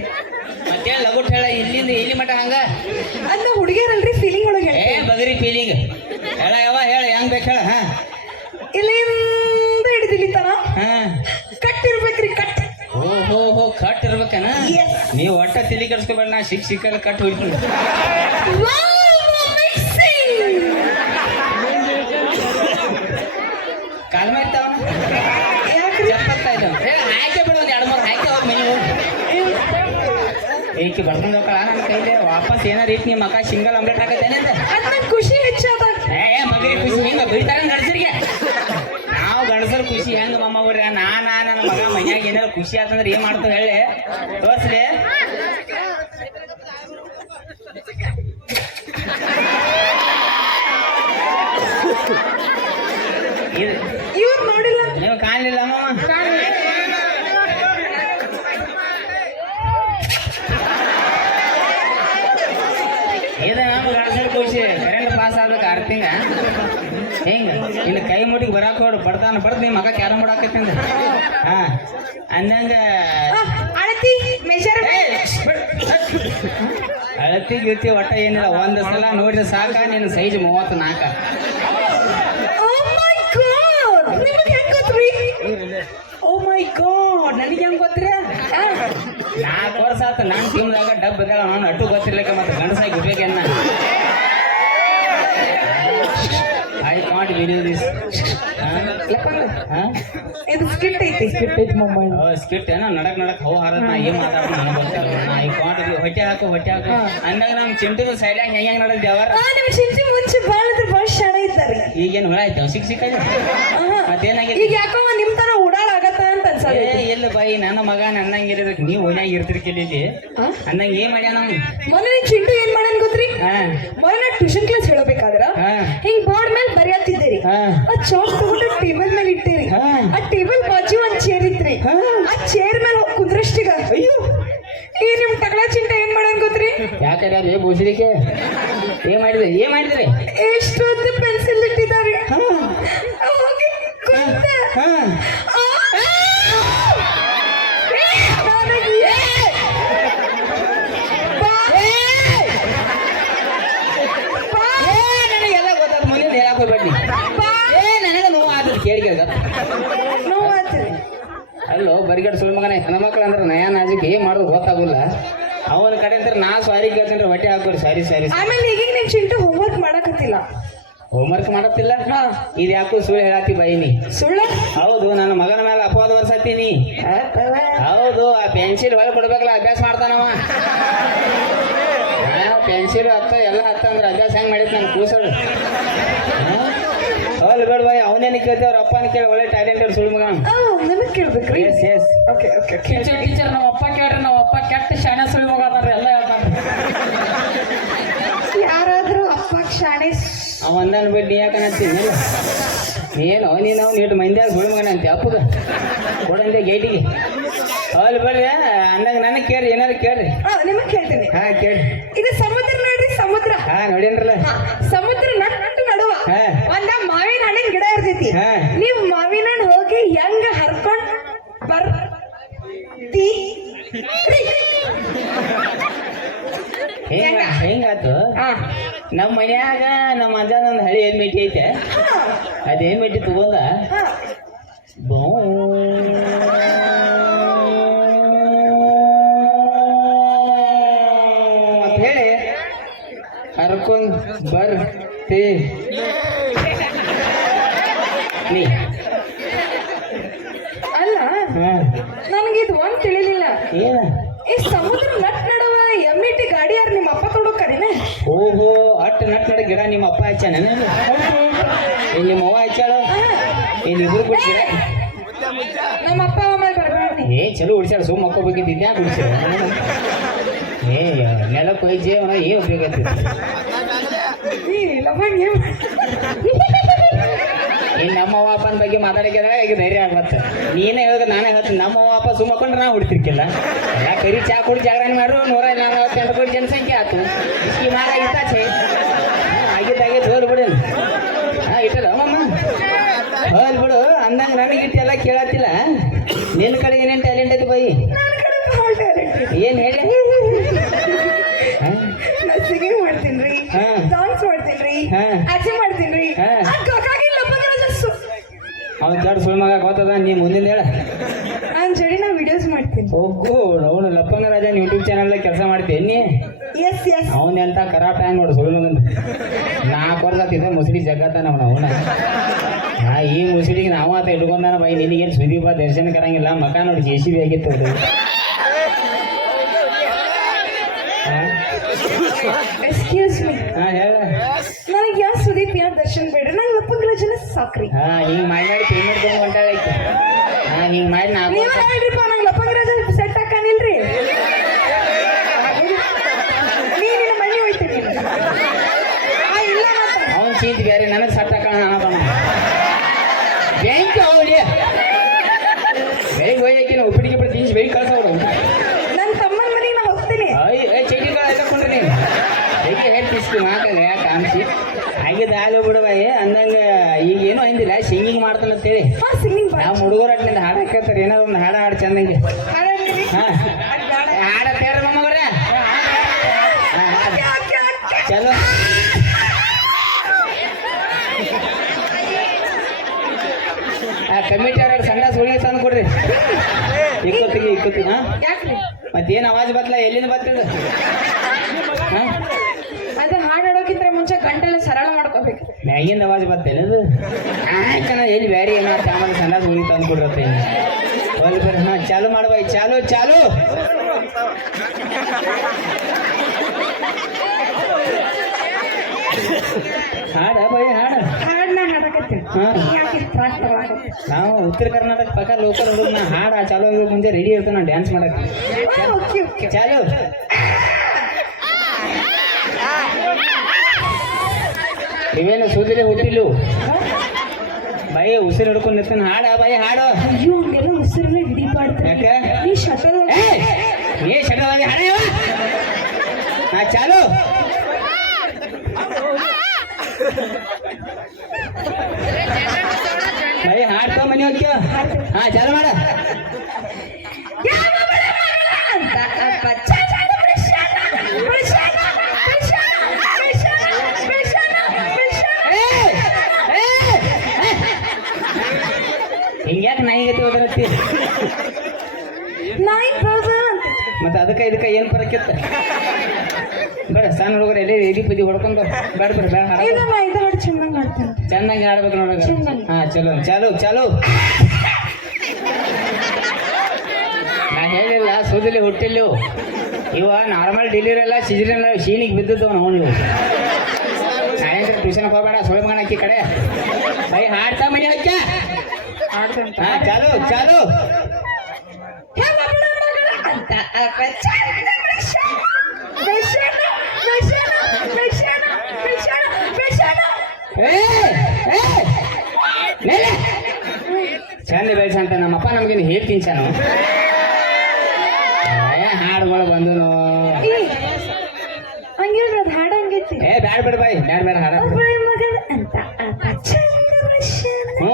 ಮತ್ತೆ ಲಗುಟ್ ಹೇಳ ಇಲ್ಲಿಂದ ಇಲ್ಲಿ ಮಟ ಹಂಗ ಅದ್ನ ಹುಡುಗಿಯರಲ್ರಿ ಫೀಲಿಂಗ್ ಒಳಗೆ ಏ ಬಗರಿ ಫೀಲಿಂಗ್ ಹೇಳ ಯಾವ ಹೇಳ ಹೆಂಗ್ ಬೇಕು ಹೇಳ ಹಾ ಇಲ್ಲಿಂದ ಹಿಡಿದಿಲ್ಲಿ ತನ ಹಾ ಕಟ್ ಇರ್ಬೇಕ್ರಿ ಕಟ್ ಹೋ ಕಟ್ ಇರ್ಬೇಕನ ನೀವು ಒಟ್ಟ ತಿಳಿ ಕರ್ಸ್ಕೊಬೇಡ ನಾ ಸಿಕ್ಕಲ್ಲ ಕಟ್ ಹೋಗ್ತೀನಿ ಕಾಲ್ ಮಾಡ್ತಾವ ಚಪ್ಪತ್ತಾಯ್ತು ಹಾಕಿ ಬಿಡು ಒಂದು ಎರಡು ಮೂರು ಹಾಕಿ ಹೋಗಿ ಮನೆ ಹೋಗಿ ಏಕೆ ಬರ್ಕೊಂಡು ಹೋಗಲ್ಲ ನನ್ನ ಕೈಲಿ ವಾಪಸ್ ಏನಾರ ರೀತಿ ನಿಮ್ಮ ಮಕ್ಕ ಸಿಂಗಲ್ ಆಮ್ಲೆಟ್ ಹಾಕತ್ತೇನಂತ ಅದ್ನ ಖುಷಿ ಹೆಚ್ಚಾದ ಏ ಮಗರಿ ಖುಷಿ ಹಿಂಗ ಬೀಳ್ತಾರ ಗಂಡಸರಿಗೆ ನಾವು ಗಂಡಸರು ಖುಷಿ ಹೆಂಗ ಮಮ್ಮ ಅವ್ರ ನನ್ನ ಮಗ ಮನ್ಯಾಗ ಏನಾರ ಖುಷಿ ಆತಂದ್ರೆ ಏನ್ ಮಾಡ್ತಾವ ಹೇಳಿ ತೋರ್ಸ್ಲಿ ಇವ್ರು ನೋಡಿಲ್ಲ ನೀವು ಕಾಣಲಿಲ್ಲ ಅಮ್ಮ ಇದ ನಮ್ಮ ಗಂಡಸರು ಖುಷಿ ಕರೆಂಟ್ ಪಾಸ್ ಆಗ್ಬೇಕು 6 ತಿಂಗ ಹಿಂಗ ಇನ್ನು ಕೈ ಮುಟ್ಟಿಗೆ ಬರಾಕ ಹೋಡು ಬರ್ತಾನ ಬರ್ದು ನಿಮ್ಮ ಮಗ ಕ್ಯಾರಂ ಬೋರ್ಡ್ ಆಕೈತಿ ಅಂದ ಹಾ ಅಂದಂಗ ಅಳತಿ ಮೆಜರ್ ಅಳತಿ ಗಿಳತಿ ಒಟ್ಟ ಏನಿಲ್ಲ ಒಂದ್ ಸಲ ನೋಡಿದ್ರೆ ಸಾಕ ನಿನ್ನ ಸೈಜ್ 34 ನಿಮಗೆ ಹೆಂಗ್ ಗೊತ್ತ್ರಿ ಓ ಮೈ ಗಾಡ್ ನನಗೆ ಹೆಂಗ್ ಗೊತ್ತ್ರಿ 4 ವರ್ಷ ಆತ ನಾನು ಟೀಮ್ದಾಗ ಡಬ್ ಬೇಕಲ್ಲ ನಾನು ಅಟ್ಟು ಗೊತ್ತಿರ್ಲಿಕ್ಕೆ ಮತ್ತೆ ಗಂಡಸಾಗಿ ಬಿಡ್ಬೇಕನ್ನ ಐ ಕಾಂಟ್ ಬಿಲೀವ್ ದಿಸ್ ಇದು ಸ್ಕಿಟ್ ಐತಿ ಸ್ಕಿಟ್ ಏನೋ ನಡಕ್ ಹೋ ಹಾರತ್ ನಾ ಏನ್ ಮಾತಾಡೋದು ನನಗೆ ಗೊತ್ತಿಲ್ಲ ನಾ ಐ ಕಾಂಟ್ ಹೊಟ್ಟೆ ಹಾಕು ಅಂದಾಗ ನಮ್ಮ ಚಿಂಟು ಸೈಡ್ಯಾಗ ಹೆಂಗ್ ನಡೆದ್ವಿ ಅವರ ನಿಮ್ಮ ಚಿಂತೆ ಮುಂಚೆ ಭಾಳ ಶಾಣ ಇದ್ದಾರೆ ಈಗೇನು ಹುಳ ಆಯ್ತು ಸಿಕ್ಕ ಮತ್ತೇನಾಗಿದೆ ಈಗ ಯಾಕೋ ನಿಮ್ ತನ ಓಡಾಡ ಆಗತ್ತ ಅಂತ ಅನ್ಸಲ್ಲ ಎಲ್ಲ ಬಾಯಿ ನನ್ನ ಮಗ ನನ್ನಂಗಿರೋದಕ್ಕೆ ನೀವು ಓನ್ಯಾಗ ಇರ್ತಿರಿ ಕೇಳಿದ್ದಿ ಅಂದಂಗ ಏನ್ ಮಾಡ್ಯಾನ ನಾವು ಮೊನ್ನೆ ನಿನ್ ಚಿಂಟು ಏನ್ ಮಾಡ್ಯಾನ ಗೊತ್ತ್ರಿ ಮೊನ್ನೆ ಟ್ಯೂಷನ್ ಕ್ಲಾಸ್ ಹೇಳಬೇಕಾದ್ರ ಹಿಂಗ್ ಬೋರ್ಡ್ ಮೇಲೆ ಬರೆಯತ್ತಿದ್ದೀರಿ ಆ ಚಾಕ್ ತಗೊಂಡು ಟೇಬಲ್ ಮೇಲೆ ಇಟ್ಟಿರಿ ಆ ಟೇಬಲ್ ಬಾಜು ಒಂದ್ ಚೇರ್ ಇತ್ರಿ ಆ ಚೇರ್ ಮೇಲೆ ಕುಂದ್ರಷ್ಟಿಗ ಅಯ್ಯೋ ಈ ನಿಮ್ ತಗಳ ಚಿಂಟೆ ಏನ್ ಮಾಡ್ಯಾನ ಗೊತ್ತ್ರಿ ಯಾಕಡೆ ಅಲ್ಲಿ ಬೋಸಿಲಿಕ್ಕೆ ಏನ್ ಮಾಡಿದ್ರಿ ಎಷ್ಟೊಂದು ಪೆನ್ಸಿಲ್ ಇಟ್ಟಿದ್ದಾರೆ ಹೋಗಿ ಕುಂತ. ನನಗೆಲ್ಲ ಗೊತ್ತಾದ ಮುಂದೆ ಹೇಳಕ್ ಹೋಗ್ಬೇಡಿ ನನಗೆ ನೋವು ಆದ್ರೆ ಕೇಳಿಗೆ ನೋವಾತ್ರಿ ಅಲ್ಲೋ ಬರಿಗಡ್ ಸುಳ್ಳು ಮಗನೇ ಹೆಣ್ಮಕ್ಳು ಅಂದ್ರೆ ನಯಾ ನಾಜಿಕ್ ಏನ್ ಮಾಡೋದು ಗೊತ್ತಾಗೋಲ್ಲ ಅವನ ಕಡೆ ಅಂದ್ರೆ ನಾ ಸಾರಿ ಕೇಳ್ತೀನಿ ಹೊಟ್ಟೆ ಹಾಕೋರಿ ಸಾರಿ ಆಮೇಲೆ ಈಗ ನಿಮ್ ಚಿಂಟು ಹೋಮ್ವರ್ಕ್ ಮಾಡಕತ್ತಿಲ್ಲ ಹೋಮ್ವರ್ಕ್ ಮಾಡತ್ತಿಲ್ಲ ಇದು ಯಾಕೋ ಸುಳ್ಳು ಹೇಳತ್ತಿ ಬೈನಿ ಸುಳ್ಳು ಹೌದು ನನ್ನ ಮಗನ ಮೇಲೆ ಅಪವಾದ ಬರ್ಸತ್ತೀನಿ ಹೌದು ಆ ಪೆನ್ಸಿಲ್ ಹೊಳೆ ಕೊಡ್ಬೇಕಲ್ಲ ಅಭ್ಯಾಸ ಮಾಡ್ತಾನವ ಪೆನ್ಸಿಲ್ ಹತ್ತ ಎಲ್ಲ ಹತ್ತ ಅಂದ್ರೆ ಅಭ್ಯಾಸ ಹೆಂಗ್ ಮಾಡಿದ್ ನಾನು ಕೂಸೋದು ಹೊಲ್ ಬೇಡ ಬಾಯ್ ಅವನೇನು ಕೇಳ್ತೇವೆ ಅವ್ರ ಅಪ್ಪನ ಕೇಳಿ ಒಳ್ಳೆ ಟ್ಯಾಲೆಂಟೆಡ್ ಸುಳ್ಳು ಮಗ ನನಗ್ ಕೇಳ್ಬೇಕ್ರಿ ಎಸ್ ಓಕೆ ಟೀಚರ್ ನಮ್ಮ ಅಪ್ಪ ಕೇಳ್ರಿ ನಮ್ಮ ಅಪ್ಪ ಕೆಟ್ಟ ಶಾಣೆ ಸುಳ್ಳು ಹೋಗದಾರ್ರಿ ಎಲ್ಲ ಹೇಳ್ತಾರ ಯಾರಾದ್ರೂ ಅಪ್ಪ ಶಾಣೆ ಅವ ಅಂದನ್ ಬಿಟ್ಟು ಯಾಕನತ್ತೀನಿ ನೀನು ನೀಟು ಮಂದ್ಯಾಗ ಸುಳ್ಳು ಮಗನ ಅಂತೆ ಅಪ್ಪಗ ಕೊಡಂದೆ ಗೇಟಿಗೆ ಅಲ್ಲಿ ಬರ್ರಿ ಅಂದಾಗ ನನಗೆ ಕೇಳ್ರಿ ಏನಾರು ಕೇಳ್ರಿ ನಿಮಗ್ ಕೇಳ್ತೀನಿ ಕೇಳ್ರಿ ಇದು ಸಮುದ್ರ ನೋಡ್ರಿ ಸಮುದ್ರ ನೋಡೇನ್ರಲ್ಲ ಸಮುದ್ರ ನಟ್ಟು ನಡುವ ಒಂದ ಮಾವಿನ ಹಣ್ಣಿನ ಗಿಡ ಇರ್ತೈತಿ ಐತಿ ಹಾ. ನೀವ್ ಮಾವಿನ ಹಣ್ಣ್ ಹೋಗಿ ಹೆಂಗ ಹರ್ಕೊಂಡ್ ಬರ್ತಿ ಹೆಂಗಾತು ಹಾ. ನಮ್ಮ ಮನ್ಯಾಗ ನಮ್ಮ ಅಜ್ಜನ ಒಂದು ಹಳಿ ಏನ್ ಮೆಟ್ಟಿ ಐತೆ ಅದೇನ್ ಮೆಟ್ಟಿ ತಗೊಂಡ ಹಾ. ಬೋ ಅಂತ ಹೇಳಿ ಹರ್ಕೊಂಡ್ ಬರ್ತಿ ನೀ ಅಲ್ಲ ಹಾ ನನ್ಗಿದ್ ಒಂದ್ ತಿಳಿಲಿಲ್ಲ ಏನ ಈ ಸಮುದ್ರ ನಟ್ ನಡುವ ಎಮ್ಮಿಟಿ ಗಾಡಿ ಯಾರು ನಿಮ್ಮ ಅಪ್ಪ ತೊಡೋ ಕಡೆನೆ ಓಹೋ ಅಟ್ ನಟ್ ನಡ ಗಿಡ ನಿಮ್ಮ ಅಪ್ಪ ಹಚ್ಚಾನ ಇಲ್ಲಿ ನಿಮ್ಮ ಅವ್ವ ಹಚ್ಚಾಳು ಇಲ್ಲಿ ಇಬ್ರು ಬಿಡ್ತೀರ ನಮ್ಮ ಅಪ್ಪ ಆಮೇಲೆ ಬರ್ಬೇಡಿ ಏ ಚಲೋ ಉಡ್ಸ್ಯಾಳ ಸುಮ್ಮ ಮಕ್ಕ ಬೇಕಿದ್ದ ಯಾಕೆ ಉಡ್ಸ್ಯಾಳ ಏ ನೆಲಕ್ಕೆ ಹೋಯ್ಜೆ ಅವನ ಏನ್ ಉಪಯೋಗ ಲವಂಗ ಇನ್ನು ನಮ್ಮ ಅವ್ವ ಅಪ್ಪನ ಬಗ್ಗೆ ಮಾತಾಡಿದ್ರೆ ಈಗ ಧೈರ್ಯ ಆಗ್ಬತ್ತ ನೀನೇ ಹೇಳಿದ್ರೆ ನಾನೇ ಹೇಳ್ತೀನಿ ನಮ್ಮ ಅವ್ವ ಅಪ್ಪ ಸುಮ್ಮಕೊಂಡ್ರೆ ನಾ ಹುಡ್ತಿರ್ಕಿಲ್ಲ ಎಲ್ಲ ಕರಿ ಚಾ ಕುಡಿ ಜಾಗರಣೆ ಮಾಡು 148 ಕೋಟಿ ಜನಸಂಖ್ಯೆ ಆಯ್ತು ಇಸ್ಕಿ ಮಾರ ಇತ್ತಾಚೆ ಆಗಿದ್ದಾಗಿದ್ದು ಹೋಲ್ ಬಿಡು ಹಾಂ ಇಟ್ಟಲ್ಲ ಅಮ್ಮಮ್ಮ ಹೋಲ್ ಬಿಡು ಅಂದಂಗೆ ನನಗೆ ಇಟ್ಟೆಲ್ಲ ಕೇಳತ್ತಿಲ್ಲ ನಿನ್ನ ಕಡೆ ಏನೇನು ಟ್ಯಾಲೆಂಟ್ ಐತಿ ಬೈ ಏನು ಹೇಳಿ ನಾ ಸಿಂಗಿಂಗ್ ಮಾಡ್ತೀನ್ರಿ ಹಾ. ಡಾನ್ಸ್ ಮಾಡ್ತೀನ್ರಿ ಹಾ. ಆಕ್ಟಿಂಗ್ ಮಾಡ್ತೀನ್ರಿ ಹಾ. ಅವ್ನು ದೊಡ್ಡ ಸುಳ್ಳು ಮಗ ಗೊತ್ತದ ನೀ ಮುಂದಿನ ಹೇಳ ಅವನ ಜೋಡಿ ನಾ ವಿಡಿಯೋಸ್ ಮಾಡ್ತೀನಿ ಹೋಗು ಅವನು ಲಪ್ಪಂಗ ರಾಜನ್ ಯೂಟ್ಯೂಬ್ ಚಾನಲ್ ಕೆಲಸ ಮಾಡ್ತೀನಿ ಎಸ್ ಎಸ್ ಅವನ್ ಎಂತ ಕರಾಟ ನೋಡು ಸುಳ್ಳು ಮಗಂದು 4 ವರ್ಷ ಮುಸುಡಿ ಜಗತ್ತಾನ ಅವನ ಈ ಮುಸುಡಿಗೆ ನಾವು ಆತ ಇಟ್ಕೊಂಡಾನ ಬೈ ನಿನಗೇನು ಸುದೀಪ ದರ್ಶನ ಕರಂಗಿಲ್ಲ ಮಕ ನೋಡಿ JCB ಆಗಿತ್ತು ಅದು ಎಕ್ಸ್ಕ್ಯೂಸ್ ಮೀ ಹಾ ಹೇಳ ನನಗೆ ಯಾವ ಸುದೀಪ್ ಯಾವ ದರ್ಶನ್ ಬೇಡ್ರಿ ನಂಗೆ ಲಪ್ಪಂಗ್ರಜನ ಸಾಕ್ರಿ ಹಾ ಹಿಂಗ್ ಮಾಡಿ ಪೇಮೆಂಟ್ ತೊಗೊಂಡು ಹೊಂಟಾಳೈತಿ ಹಾ ಹಿಂಗ್ ಮಾಡಿ 4 ನೀವು ವರ್ಷ ಹೇಳ್ರಿಪ್ಪ ನಂಗೆ ಲಪ್ಪಂಗ್ರಜ ಸೆಟ್ ಹಾಕಾನಿಲ್ರಿ ನೀನಿನ ಮನೆ ಹೋಯ್ತೀನಿ ಇಲ್ಲ ಮಾತ್ರ ಅವನ್ ಚೀಂತಿ ಬೇರೆ ನನಗೆ ಸಟ್ ಹಾಕೋಣ ಬ್ಯಾಂಕ್ ಅವಳಿ ಬೆಳಿಗ್ಗೆ ಹೋಯ್ಯಾಕಿನ ಉಪ್ಪಿಟ್ಟಿಗೆ ಬಿಟ್ಟು ತಿನ್ಸಿ ಬೆಳಿಗ್ಗೆ ಕಳ್ಸೋರು ನನ್ನ ತಮ್ಮನ ಮನೆಗೆ ನಾ ಹೋಗ್ತೀನಿ ಚಟಿಗಳು ಹಾಕೊಂಡ್ರಿ ನೀನು ಹೇಗೆ ಹೇಳ್ತಿಸ್ತಿ ಮಾತಾಗ ಯಾಕೆ ಕಾಣಿಸಿ ಆಗಿದ್ದು ಹಾಲು ಬಿಡಬಾಯಿ ಅಂದಂಗ ಈಗ ಏನೋ ಅಂದಿಲ್ಲ ಸಿಂಗಿಂಗ್ ಮಾಡ್ತಾನಂತೇಳಿ ಹಾ ಸಿಂಗಿಂಗ್ ನಾವು ಹುಡುಗರಟ್ಲಿಂದ ಹಾಡು ಹಾಕತ್ತಾರೆ ಏನಾದ್ರು ಒಂದು ಹಾಡು ಹಾಡು ಚಂದಂಗೆ ಹಾ ಹಾಡತ್ತೇರ ಮಮ್ಮಗ್ರ ಚಲೋ ಕಮಿಟಿ ಅವ್ರ ಸಂಘ ಸುಳಿ ತಂದು ಕೊಡ್ರಿ ಇಕ್ಕತ್ತಿಗೆ ಹಾ ಯಾಕ್ರಿ ಮತ್ತೇನು ಅವಾಜ್ ಬತ್ತಲ್ಲ ಎಲ್ಲಿಂದ ಬರ್ತದ ಹಾ ಅದು ಹಾಡು ಹಾಡೋಕ್ಕಿಂತ ಮುಂಚೆ ಗಂಟೆಲ್ಲ ಸರಳ ಮಾಡ್ಕೋಬೇಕು ಮ್ಯಾಗಿಂದ ಅವಾಜ್ ಬರ್ತೇನದು ಕಣ ಎಲ್ಲಿ ಬೇರೆ ಏನೋ ಆಮೇಲೆ ಸಣ್ಣ ಸುಳಿ ತಂದು ಕೊಡ್ರತ್ತೆ ಹೋಗಿ ಬರ್ರಿ ಹಾ ಚಾಲು ಮಾಡ್ಬಾಯಿ ಚಾಲು ಚಾಲು ಹಾಡ ಬೈ ಹಾಡ ಹಾಡನ್ನ ಹಾಡಕತ್ತೀನಿ ಹಾ ಯಾಕೆ ತ್ರಾಸ ತಗೊಳಕತ್ತಿ? ನಾವು ಉತ್ತರ ಕರ್ನಾಟಕ ಪಕ್ಕ ಲೋಕಲ್ ಹುಡುಗ ನಾ ಹಾಡ ಚಾಲು ಆಗಿ ಮುಂದೆ ರೆಡಿ ಇರ್ತಾನೆ ನಾನು ಡ್ಯಾನ್ಸ್ ಮಾಡಕ್ಕೆ ಓಕೆ ಓಕೆ ಚಾಲು ಇವೇನು ಸೂದಿಲೆ ಹುಟ್ಟಿಲ್ಲು ಬೈ ಉಸಿರು ಹಿಡ್ಕೊಂಡು ನಿಂತಾನೆ ಹಾಡ ಬೈ ಹಾಡು ಅಯ್ಯೋ ಹಂಗೆಲ್ಲ ಉಸಿರನ್ನ ಹಿಡಿಬಾರ್ದು ಯಾಕೆ ನೀ ಶಟಲ್ ಏ ಶಟವಾಗಿ ಹಾಡ ಹಾ ಚಾಲು ಬೈ ಹಾಡ್ತೋ ಮನೆ ಹೋಗ್ಯ ಹಾ ಚಾಲು ಮಾಡ ಅಂತ ಅಪ್ಪ ಹಿಂಗ್ಯಾಕೆ ನಾಯಿಗತಿ ಹೋದ್ರತ್ತಿ ನಾಯಿ ಬಾಬಾ ಅಂತ ಮತ್ತೆ ಅದಕ್ಕೆ ಏನು ಪರಕ್ಕಿತ್ತ ಬರ್ರಿ ಸಣ್ಣ ಹುಡುಗರು ಎಲ್ಲಿ ಎದಿ ಪದಿ ಹೊಡ್ಕೊಂಡು ಬೇಡ ಬರ್ರಿ ಬೇಡ ಹಾಡ ಇದು ನಾ ಇದು ಹಾಡು ಚೆನ್ನಾಗಿ ಮಾಡ್ತೀನಿ ಚೆನ್ನಾಗಿ ಆಡ್ಬೇಕು ನೋಡೋಣ ಚೆನ್ನಾಗಿ. ಹಾ ಚಲೋ ಚಾಲು ಚಾಲು ನಾ ಹೇಳಿಲ್ಲ ಸೂದಿಲಿ ಹುಟ್ಟಿಲ್ಲು ಇವ ನಾರ್ಮಲ್ ಡೆಲಿವರಿ ಎಲ್ಲ ಸಿಜರಿನ್ ಶೀನಿಗೆ ಬಿದ್ದದ್ದು ನಾವು ನೀವು ಸಾಯಂಕಾಲ ಟ್ಯೂಷನ್ಗೆ ಹೋಗಬೇಡ ಸುಳ್ಳು ಮಗನ ಅಕ್ಕಿ ಕಡೆ ಬೈ ಹಾಡ್ತಾ ಮನೆ ಹಚ್ಚ ಹಾ ಚಾಲು ಚಾಲು ಅಂತ ಅಪ್ಪ ಚಂದ ವಿಷಣ ವಿಷಣ ವಿಷಣ ವಿಷಣ ವಿಷಣ ಚಂದ ಬೆಳೆಸ ಅಂತ ನಮ್ಮಪ್ಪ ನಮ್ಗೇನು ಹೇಳ್ತೀನಿ ನಾನು ಹಾಡುಗಳು ಬಂದು ಹಂಗಿಲ್ರಿ ಅದು ಹಾಡು ಹಂಗೈತಿ ಬ್ಯಾಡ ಬೇಡ ಬಾಯ್ ಬ್ಯಾಡ ಬೇಡ ಹಾಡ ಒಬ್ಬಳ ಮಗಳ ಅಂತ ಅಪ್ಪ ಚಂದ ವಿಷಣ ಹ್ಞೂ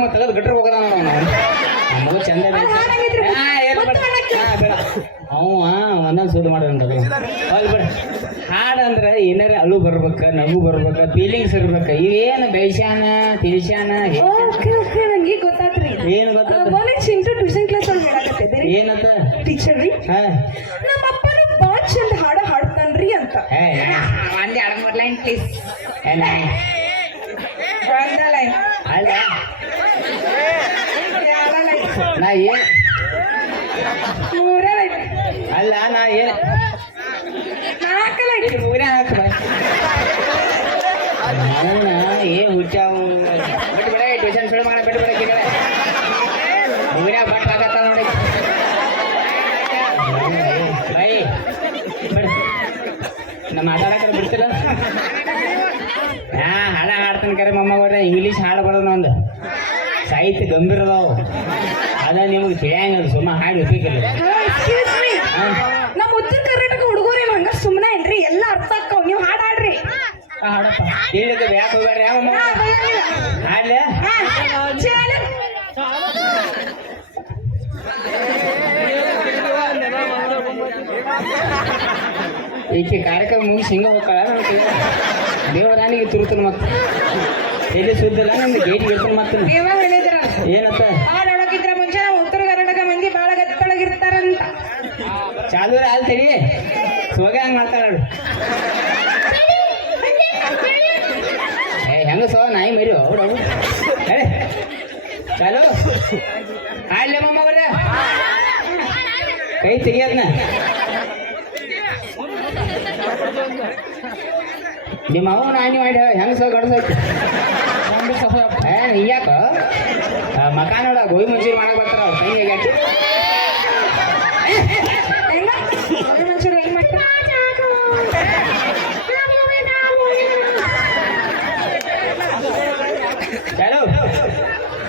ನಮಗೆ ತೆಗೆದು ಗಟ್ರ ಹೋಗೋದ ನಮಗೂ ಚಂದ ಅದು ಹಾಡಾಗೈತ್ರಿ. ಮತ್ತೆ ಹಾಡಕ್ಕೆ. ಅವ ಒಂದೊಂದು ಸುದ್ದಿ ಮಾಡೋಣ ಬಿಡ ಹಾಡು ಅಂದ್ರೆ ಏನಾರ ಅಳು ಬರ್ಬೇಕ ನಗು ಬರ್ಬೇಕ ಫೀಲಿಂಗ್ಸ್ ಇರ್ಬೇಕ ಇವೇನು ಬೆಳ್ಸ್ಯಾನ ತಿಳಿಸ್ಯಾನ ಓಕೆ ಓಕೆ ನಂಗೆ ಈಗ ಗೊತ್ತಾತ್ರಿ. ಏನು ಗೊತ್ತಾತ ಮೊನ್ನೆ ಚಿಂಟು ಟ್ಯೂಷನ್ ಕ್ಲಾಸ್ ಒಳಗೆ ಹೇಳಕತ್ತಿದ್ದೆ ರೀ. ಏನತ್ತ ಟೀಚರ್ ರೀ, ಹಾ ನಮ್ಮ ಅಪ್ಪನು ಬಾಳ್ ಚಂದ ಹಾಡ ಹಾಡ್ತಾನ್ರಿ ಅಂತ. ಒಂದೇ ಎರಡು ಮೂರು ಲೈನ್ ಪ್ಲೀಸ್ ಒಂದ ಲೈನ್, ಅಲ್ಲ ಎರಡ ಲೈನ್, ನಾ ಏನು ಮೂರ ಲೈನ್, ಅಲ್ಲ ನಾ ಏನು ನಾಲ್ಕು ಲೈನ್. ಇದು ಮೂರೇ ಹಾಕ ಏನ್ ಹುಚ್ಚಾವು ಬಿಟ್ಟು ಬಿಡ ಟ್ಯೂಷನ್ ಶುರು ಮಾಡ ಬಿಟ್ಟು ಬಿಡ ಕಿಡ ಮೂರ್ಯಾಗ ಬಟ್ ಆಗತ್ತ ನೋಡಿ ಬೈ ಬಿಡ ನಮ್ಮ ಮಾತಾಡಕ್ಕಾರ ಬಿಡ್ತಿಲ್ಲ ಹಾಡ ಹಾಡ್ತಾನೆ ಕರೆ ಮೊಮ್ಮಗ ಇಂಗ್ಲೀಷ್ ಹಾಡು ಬರೋದು ಒಂದು ಸಾಹಿತ್ಯ ಗಂಭೀರ ಅದಾವು ಅದ ನಿಮ್ಗೆ ತಿಳಿಯಂಗಲ್ಲ ಸುಮ್ಮ ಹಾಡು ಇರ್ಬೇಕಿಲ್ಲ ಎಕ್ಸ್ಕ್ಯೂಸ್ ಮೀ, ನಮ್ಮ ಉತ್ತರ ಕರ್ನಾಟಕ ಹುಡುಗರು ಏನು ಹಂಗ ಸುಮ್ಮನೆ ಏನ್ರಿ, ಎಲ್ಲ ಅರ್ಥ ಆಕ್ಕವ್. ನೀವು ಹಾಡು ಹಾಡ್ರಿ. ಹಾಡಪ್ಪ ಹೇಳಿದ ಯಾಕೆ ಹೋಗ್ಯಾರ ಯಾವ ಹಾಡ್ಲ ಚಲ. ಈಕೆ ಕಾರ್ಯಕ್ರಮ ಮುಗಿಸಿ ಹಿಂಗ ಹೋಗ್ತಾಳ ದೇವರಾಣಿಗೆ ತುರುತನ ಮತ್ತೆ ಎಲ್ಲಿ ಸುದ್ದಿಲ್ಲ ನಿಮ್ದು ಗೇಟಿಗೆ ಇರ್ತಾನೆ ಮತ್ತೆ ನೀವ ಹೇಳಿದ್ರ ಏನತ್ತ ಹಾಡು ಹಾಡೋಕಿದ್ರ ಮುಂಚೆ ನಾವು ಉತ್ತರ ಕರ್ನಾಟಕ ಮಂದಿ ಬಾಳ ಗತ್ತಳಗಿರ್ತಾರಂತ. ಚಾಲು ಅಲ್ಲಿ ತಡಿ ಸೋಗ ಹಂಗೆ ಮಾತಾಡೋದು ಹೆಂಗ ಸೋ ನಾಯಿ ಮರಿ ಅವ್ರು ಹೇಳಿ ಚಾಲು ಹಾಡ್ಲೆ ಮೊಮ್ಮಗ್ರೆ ಕೈ ತೆಗಿಯದ್ನ ನಿಮ್ಮ ಅವ ನಾನಿ ಮಾಡಿ ಹೆಂಗ ಸೋ ಗಡ್ಸೈತಿ ಹಿಂಗ್ಯಾಕ ಮಕ ನೋಡ ಗೋಧಿ ಮಂಚೂರಿ ಮಾಡಕ್ ಬರ್ತಾರ ಅವ್ರು ಕೈ ಹೇಗಾಕಿ ಹೆಂಗ ಮಂಚೂರಿ ಹೆಂಗ್ ಮಾಡ್ತಾರ? ಚಾಲು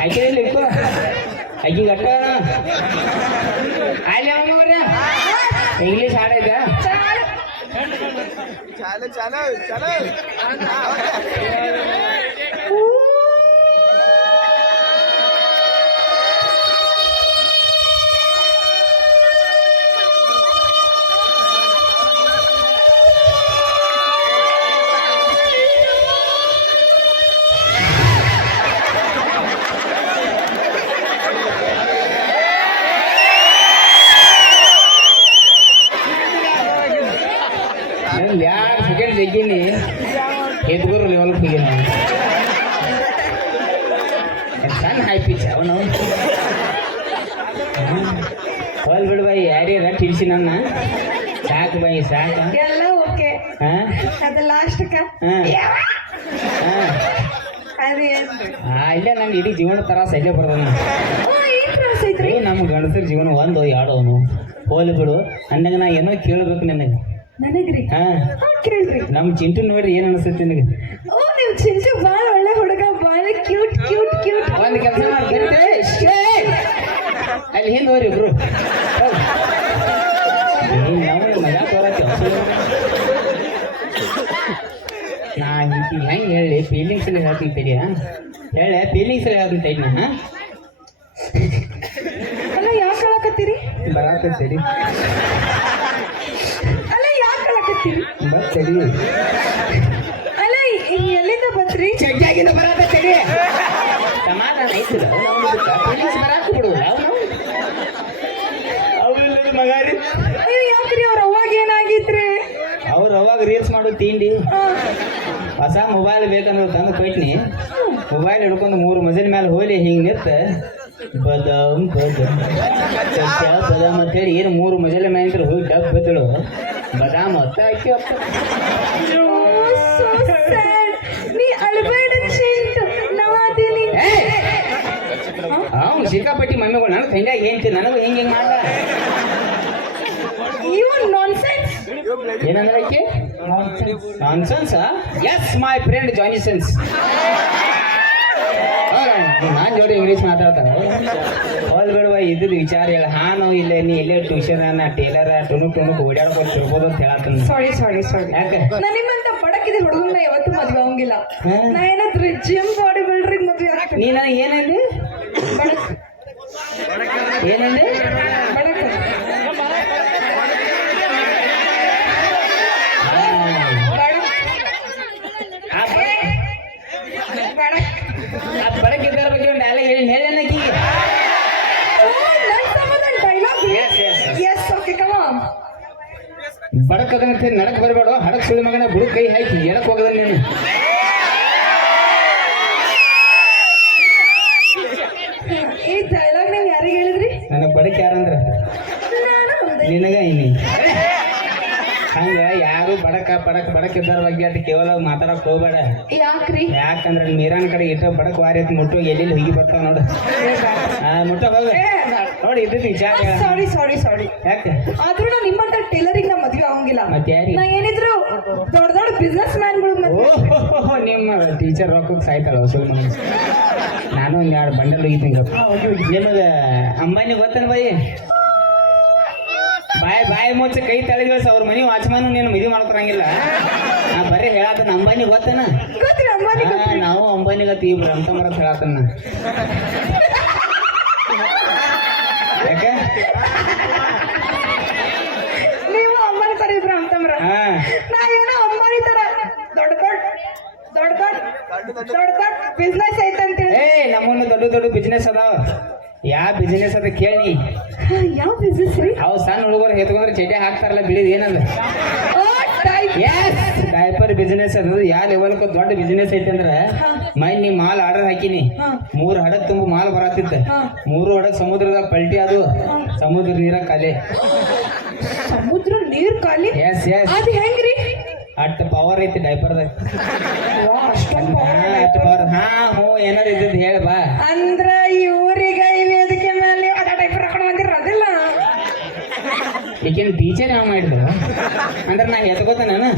ಆಕೆ ಇಕ್ಕು ಆಕಿ ಗಟ್ಟ ಅಲ್ಲಿ ಮೊಮ್ಮಗ್ರೆ ಇಂಗ್ಲೀಷ್ ಹಾಡೈತಾ ಎರಡು ಸೆಕೆಂಡ್ ಜಗ್ಗೀನಿ ಎದ್ಗುರು ಲೆವೆಲ್ ಹೋಗಿ ನಾನು ಸಣ್ಣ ಹೈ ಪಿಚ್ ಅವನು ಹೋಲ್ ಬಿಡು ಬೈ ಯಾರ್ಯಾರ ತಿಳಿಸಿ ನನ್ನ ಸಾಕು ಬೈ ಸಾಕ ಎಲ್ಲ ಓಕೆ. ಹಾಂ ಅದು ಲಾಸ್ಟ್ಕ ಹಾಂ ಅದೇ ಇಲ್ಲೇ ನಂಗೆ ಇಡೀ ಜೀವನ ತ್ರಾಸ ಇಲ್ಲೇ ಬರೋದು ಏನ್ ತ್ರಾಸ ಐತ್ರಿ? ನಮ್ಮ ಗಂಡಸರ ಜೀವನ ಒಂದು ಎರಡವನು ಹೋಲಿ ಬಿಡು ಅಂದಾಗ ನಾ ಏನೋ ಕೇಳಬೇಕು ನನಗೆ ನನಗ್ರಿ ಹಾಂ ಕೇಳ್ರಿ. ನಮ್ಮ ಚಿಂಟು ನೋಡ್ರಿ ಏನು ಅನಿಸ್ತೈತಿ ನಿನಗೆ ಓ ನೀವು ಚಿಂಚು ಬಾಳ ಒಳ್ಳೆ ಹುಡುಗ, ಬಾಳ ಕ್ಯೂಟ್ ಕ್ಯೂಟ್ ಕ್ಯೂಟ್. ಒಂದು ಕೆಲಸ ಮಾಡ್ತಾರೆ ಅಲ್ಲಿ ಹಿಂದೆ ಹೋರಿ ಇಬ್ರು ಮಜಾ ತೋರಕ್ಕೆ ನಾ ಹೆಂಗೆ ಹೇಳಿ ಫೀಲಿಂಗ್ಸ್ ಎಲ್ಲ ಹೇಳ್ತೀನಿ ತಡಿಯ ಹೇಳ ಫೀಲಿಂಗ್ಸ್ ಎಲ್ಲ ಹೇಳ್ತೀನಿ ತಡಿ ನಾ ಅಲ್ಲ ಯಾಕೆ ಹೇಳಕತ್ತೀರಿ? ಬರಾಕತ್ತೀರಿ ಅಲ್ಲ ಯಾಕೆ ಹೇಳಕತ್ತೀರಿ? ಬರ್ತಡಿ ಅಲ್ಲ ಎಲ್ಲಿಂದ ಬಂದ್ರಿ? ಜಗ್ಗಿಯಾಗಿಂದ ಬರಾಕತ್ತೀರಿ ಸಮಾಧಾನ ಐತಿಲ್ಲ ಫೀಲಿಂಗ್ಸ್ ಬರಾಕ ಬಿಡುವಲ್ಲ ಅವನು ಅವ್ರಿಲ್ಲದ ಮಗಾರಿ ಅಯ್ಯೋ ಯಾಕ್ರಿ ಅವ್ರ ಅವಾಗ ಏನಾಗಿತ್ರಿ? ಅವ್ರು ಅವಾಗ ರೀಲ್ಸ್ ಮಾಡೋ ತಿಂಡಿ ಹೊಸ ಮೊಬೈಲ್ ಬೇಕಂದ್ರೆ ತಂದು ಕೊಟ್ನಿ ಮೊಬೈಲ್ ಹಿಡ್ಕೊಂಡು 3 ಮಜಲ್ ಮೇಲೆ ಹೋಲಿ ಹಿಂಗೆ ನಿಂತ ಬದಾಮ್ ಬದಾಮ್ ಅಂತೇಳಿ ಏನು 3 ಮಜಲ ಮೇಲೆ ಹೋಗಿ ಡಬ್ ಬದಳು ಬದಾಮ್ ಹೊತ್ತ ಹಾಕಿ ನೀ ಅಳ್ಬೇಡ ಚಿಂಟು, ನಾದಿನಿ. ಅವ್ನು ಸಿಕ್ಕಾಪಟ್ಟಿ ಮಮ್ಮಿಗಳು ನನಗೆ ತಂಡ್ಯಾಗ ಹೇಳ್ತೀನಿ ನನಗೂ ಹಿಂಗೆ ಮಾಡ್ದ You nonsense. ಏನಂದ್ರೆ ಆಕೆ ನಾನ್ಸೆನ್ಸ್ ಎಸ್ ಮೈ ಫ್ರೆಂಡ್ ಜಾನಿಸೆನ್ಸ್ ನಾನ್ ಜೋಡಿ ಇಂಗ್ಲೀಷ್ ಮಾತಾಡ್ತಾರ ಹೋಲ್ ಬಿಡುವ ಇದ್ದದ್ ವಿಚಾರ ಹೇಳ ಹಾನು ಇಲ್ಲೇ ನೀ ಇಲ್ಲೇ ಟ್ಯೂಷನ್ ಟೇಲರ್ ಟುಣುಕ್ ಓಡಾಡ್ಕೊಂಡು ತಿರ್ಬೋದು ಅಂತ ಹೇಳತ್ತನ ಸಾರಿ ಯಾಕೆ ನಾನು ನಿಮ್ಮಂತ ಬಡಕಿದ ಹುಡುಗನ ಯಾವತ್ತೂ ಮದ್ವೆ ಆಗಂಗಿಲ್ಲ ನಾ ಏನಾದ್ರೂ ಜಿಮ್ ಬಾಡಿ ಬಿಲ್ಡರ್ ಮದ್ವೆ ಆಗ್ತೀನಿ ನೀ ನನಗೆ ಏನಂದಿ ಏನಂದಿ ಬಡಕ ಆ ಬಡಕಿದ್ದರ ಬಗ್ಗೆ ಒಂದು ಡೈಲಾಗ್ ಹೇಳಿ ಹೇಳನಕಿ ಬಡಕದಂತೆ ನಡಕ್ ಬರಬೇಡ ಹಡಕ್ ಸುಳಿ ಮಗನ ಬುಡಕ್ ಕೈ ಹಾಕಿ ಎಡಕ್ ಹೋಗದ ನೀನು ಈ ಡೈಲಾಗ್ ನೀವು ಯಾರಿಗೆ ಹೇಳಿದ್ರಿ ನನಗ್ ಬಡಕ್ ಯಾರಂದ್ರ ನಿನಗ ಇನಿ ಹಂಗ ಯಾರು ಬಡಕ್ ಇದ್ದಾರ ಬಗ್ಗೆ ಅಟ್ ಕೇವಲ ಮಾತಾಡಕ್ ಹೋಗ್ಬೇಡ ಯಾಕ್ರಿ ಯಾಕಂದ್ರ ಮೀರಾನ್ ಕಡೆ ಇಟ್ಟ ಬಡಕ್ ವಾರಿ ಅಂತ ಮುಟ್ಟು ಎಲ್ಲಿ ಹೋಗಿ ಬರ್ತಾವ ನೋಡು ಮುಟ್ಟ ಹೋಗ ನೋಡಿ ಇದ್ದ ವಿಚಾರ ಸಾರಿ ಯಾಕೆ ಆದ್ರೂ ನಾ ನಿಮ್ಮಂತ ಟೈಲರಿಂಗ್ ನಾ ಮದ್ವೆ ಆಗಂಗಿಲ್ಲ ಮತ್ತೆ ಯಾರಿ ನಾ ಏನಿದ್ರು ದೊಡ್ಡ ಬಿಸ್ನೆಸ್ ಮ್ಯಾನ್ಗಳು ಓಹೋ ನಿಮ್ಮ ಟೀಚರ್ ರೊಕ್ಕಕ್ಕೆ ಸಾಯ್ತಾಳ ವಸೂಲ್ ಮನೆ ನಾನು ಒಂದ್ ಎರಡು ಬಂಡಲ್ ಹೋಗಿದ್ದೀನಿ ನಿಮಗ ಅಂಬಾನಿ ಗೊತ್ತನ ಬಾಯಿ ಮುಚ್ಚ ಕೈ ತಳಿದ್ವಿ ಅವ್ರ ಮನಿ ವಾಚ್ಮಾನು ನೀನು ಮದುವೆ ಮಾಡ್ಕೊರಂಗಿಲ್ಲ ನಾ ಬರೀ ಹೇಳತ್ತನ ಅಂಬಾನಿ ಗೊತ್ತನ ನಾವು ಅಂಬಾನಿಗತ್ತ ಇಬ್ರು ಅಂತ ಮರತ್ ಹೇಳತ್ತನ ಯಾಕೆ ನೀವು ಅಂಬಾನಿ ತರ ಇಬ್ರು ಅಂತಮ್ರ ನಾ ಏನೋ ಅಂಬಾನಿ ತರ ದೊಡ್ಡ ಬಿಸ್ನೆಸ್ ಐತಂತ ನಮ್ಮನ್ನು ದೊಡ್ಡ ಬಿಸ್ನೆಸ್ ಅದಾವ ಯಾವ ಬಿಸ್ನೆಸ್ ಅದ ಕೇಳಿ ಯಾವ ಬಿಸ್ನೆಸ್ ರೀ ಅವ್ ಸಣ್ಣ ಹುಡುಗರು ಎತ್ಕೊಂಡ್ರೆ ಚಡ್ಡಿ ಹಾಕ್ತಾರಲ್ಲ ಬಿಳಿದ್ ಏನಂದ ಡೈಪರ್ ಬಿಸ್ನೆಸ್ ಅದು ಯಾವ ಲೆವೆಲ್ಕ ದೊಡ್ಡ ಬಿಸ್ನೆಸ್ ಐತೆ ಅಂದ್ರ ಮೈ ನೀ ಮಾಲ್ ಆರ್ಡರ್ ಹಾಕಿನಿ 3 ಹಡಕ್ ತುಂಬ ಮಾಲ್ ಬರತ್ತಿತ್ತ 3 ಹಡಕ್ ಸಮುದ್ರದಾಗ ಪಲ್ಟಿ ಅದು ಸಮುದ್ರ ನೀರ ಖಾಲಿ ಸಮುದ್ರ ನೀರ್ ಖಾಲಿ ಅದು ಹೆಂಗ್ರಿ ಅಟ್ ಪವರ್ ಐತಿ ಡೈಪರ್ದಾಗ ಅಟ್ ಪವರ್ ಹ್ಞೂ ಏನಾರ ಇದ್ದದ್ದು ಹೇಳ ಬಾ ಅಂದ್ರ ಇವ್ರಿಗೆ ವೇದಿಕೆ ಮೇಲೆ ಅದ ಡೈಪರ್ ಹಾಕೊಂಡು ಬಂದಿರ ಅದಿಲ್ಲ ಈಗೇನು ಟೀಚರ್ ಯಾವ ಮಾಡಿದ್ರು ಅಂದ್ರೆ ನಾ ಎತ್ಕೋತ ನಾನು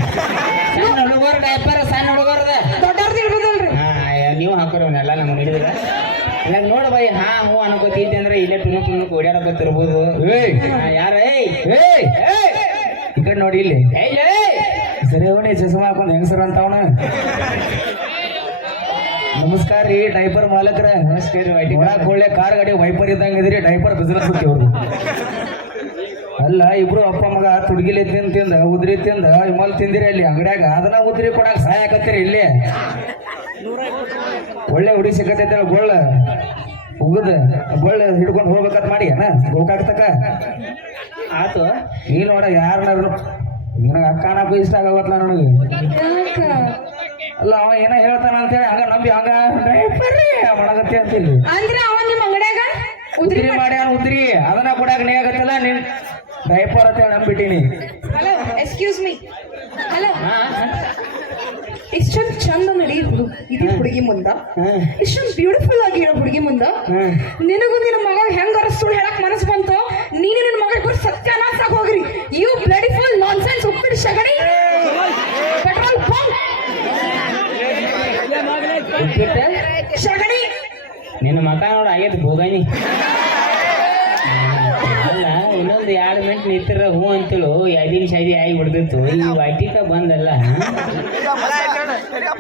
ಸಣ್ಣ ಹುಡುಗರು ಡೈಪರ್ ಸಣ್ಣ ಹುಡುಗರದ ದೊಡ್ಡವ್ರದ್ದು ಇರ್ಬೋದಲ್ರಿ ನೀವು ಹಾಕೋರವನ್ನೆಲ್ಲ ನಮ್ಗೆ ಹಿಡಿದ್ರ ಇವಾಗ ನೋಡು ಬೈ ಹ್ಞೂ ಅನ್ಕೋತೈತಿ ಅಂದ್ರೆ ಇಲ್ಲೇ ಟುಣುಕ್ ಓಡಾಡಕೋತಿರ್ಬೋದು ಯಾರ ಈ ಕಡೆ ನೋಡಿ ಇಲ್ಲಿ ಸರಿ ಅವನಿ ಚಸ್ಮಾ ಹಾಕೊಂಡು ಹೆಂಗಸರ ಅಂತವನ ನಮಸ್ಕಾರ ರೀ ಡೈಪರ್ ಮಾಲಕ್ರ ನಮಸ್ಕಾರ ಒಳಗೆ ಒಳ್ಳೆ ಕಾರ್ ಗಾಡಿ ವೈಪರ್ ಇದ್ದಂಗೆ ಇದ್ರಿ ಡೈಪರ್ ಬಿಸ್ನೆಸ್ ಹೋಗ್ತಿ ಅವ್ರು ಅಲ್ಲ ಇಬ್ರು ಅಪ್ಪ ಮಗ ತುಡ್ಗಿಲಿ ತಿಂದ ಉದ್ರಿ ತಿಂದ ಇಮಲ್ ತಿಂದಿರಿ ಅಲ್ಲಿ ಅಂಗಡ್ಯಾಗ ಅದನ್ನ ಉದ್ರಿ ಕೊಡಾಕ ಸಹಾಯ ಆಕತ್ತೀರಿ ಇಲ್ಲಿ ಒಳ್ಳೆ ಹುಡಿ ಸಿಕ್ಕತ್ತೈತೆ ಉಗದ ಗೊಳ್ಳ ಹಿಡ್ಕೊಂಡು ಹೋಗ್ಬೇಕಂತ ಮಾಡಿ ಅಣ್ಣ ಗೋಕಾಕ್ತಕ ಆತು ಈ ನೋಡ ಯಾರನ್ನಾರು ನನಗೆ ಅಕ್ಕ ಅನ್ನಕ್ಕೂ ಇಷ್ಟ ಆಗವತ್ಲ ನನಗೆ ಅಲ್ಲ ಅವ ಏನೋ ಹೇಳ್ತಾನ ಅಂತೇಳಿ ಹಂಗ ನಂಬಿ ಹಂಗ ಮಾಡಕತ್ತೆ ಅಂತಿಲ್ಲ ಅಂದ್ರೆ ಅವ ನಿಮ್ಮ ಅಂಗಡ್ಯಾಗ ಉದ್ರಿ ಮಾಡ್ಯಾನ ಉದ್ರಿ ಅದನ್ನ ಕೊಡಾಕ ನೀ ಆಗತ್ತಲ್ಲ ನೀನ್ ಡೈಪರ್ ಅಂತ ನಂಬಿಟ್ಟಿನಿ ಹಲೋ ಎಕ್ಸ್ಕ್ಯೂಸ್ ಮೀ ಹಲೋ ಇಷ್ಟೊಂದು ಚಂದ ನಡಿ ಇದು ಹುಡುಗಿ ಮುಂದ ಇಷ್ಟೊಂದು ಬ್ಯೂಟಿಫುಲ್ ಆಗಿ ಹೇಳೋ ಹುಡುಗಿ ಮುಂದ ನಿನಗೂ ನಿನ್ನ ಮಗ ಹೆಂಗ ಸುಳ್ಳು ಹೇಳಕ್ ಮನಸ್ಸು ಬಂತು ನೀನು ನಿನ್ನ ಮಗ ಇಬ್ಬರು ಸತ್ಯನಾಶ ಹೋಗ್ರಿ ಯು ಬ್ಲಡಿಫುಲ್ ನಾನ್ಸೆನ್ಸ್ ಉಪ್ಪಿಟ್ಟು ಶಗಣಿ ಪೆಟ್ರೋಲ್ ಪಂಪ್ ಶಗಣಿ ನಿನ್ನ ಮಕ ನೋಡ ಆಗೈತಿ ಭೋಗಾನಿ ಅಲ್ಲ ಇನ್ನೊಂದು 2 ಮಿನಿಟ್ ನಿಂತಿರ ಹೂ ಅಂತೇಳು ಯಾದಿನ ಶಾದಿ ಆಗಿ ಬಿಡ್ತಿತ್ತು ಈ ವಾಟಿಕ ಬಂದಲ್ಲ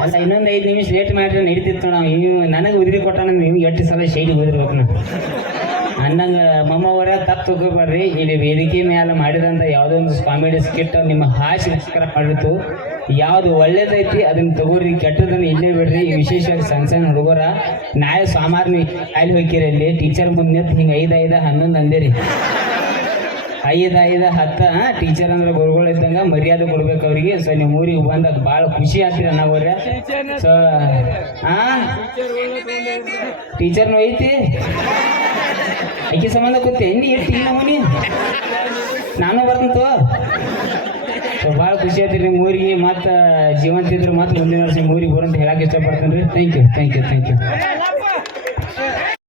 ಅಲ್ಲ ಇನ್ನೊಂದು 5 ನಿಮಿಷ ಲೇಟ್ ಮಾಡಿದ್ರೆ ನಡೀತಿತ್ತು ನಾವು ನೀವು ನನಗೆ ಉದ್ರಿ ಕೊಟ್ಟಾನ ನೀವು 8 ಸಲ ಶೈಲಿ ಉದಿರ್ಬೇಕು ನಾವು ಅಂದಂಗ ಮಮ್ಮವರ ತಪ್ಪು ತಗೋಬೇಡ್ರಿ ಇಲ್ಲಿ ವೇದಿಕೆ ಮೇಲೆ ಮಾಡಿದಂಥ ಯಾವುದೋ ಒಂದು ಕಾಮಿಡಿ ಸ್ಕಿಟ್ ನಿಮ್ಮ ಹಾಸ್ಯಸ್ಕರ ಮಾಡಿತ್ತು ಯಾವ್ದು ಒಳ್ಳೇದೈತಿ ಅದನ್ನ ತಗೋರಿ ಕೆಟ್ಟದನ್ನ ಇಲ್ಲೇ ಬಿಡ್ರಿ ವಿಶೇಷವಾಗಿ ಸಣ್ಣ ಸಣ್ಣ ಹುಡುಗರ ನಾಳೆ ಸೋಮವಾರ ನೀವು ಅಲ್ಲಿ ಹೋಗಿರಿ ಅಲ್ಲಿ ಟೀಚರ್ ಮುಂದೆ ಹಿಂಗೆ 5, 5, 11 ಅಂದೇರಿ 5, 5, 10 ಟೀಚರ್ ಅಂದ್ರೆ ಗುರುಗಳು ಇದ್ದಂಗ ಮರ್ಯಾದೆ ಕೊಡ್ಬೇಕು ಅವ್ರಿಗೆ ಸೊ ನೀವು ಊರಿಗೆ ಬಂದಾಗ ಭಾಳ ಖುಷಿ ಆಗ್ತೀರ ನಾವ್ರೆ ಸೊ ಟೀಚರ್ನು ಐತಿ ಆಕೆ ಸಂಬಂಧ ಕೂತೆ ಎಣ್ಣಿ ಇಟ್ಟು ನಮ್ಮನಿ ನಾನು ಬರ್ತಂತು ಭಾಳ ಖುಷಿ ಆಯ್ತು ನಿಮ್ಮ ಊರಿಗೆ ಮತ್ತು ಜೀವಂತ ಇದ್ರು ಮತ್ತು ಮುಂದಿನ ವರ್ಷ ಊರಿಗೆ ಬರಂತ ಹೇಳಕ್ಕೆ ಇಷ್ಟಪಡ್ತೇನೆ ರೀ ಥ್ಯಾಂಕ್ ಯು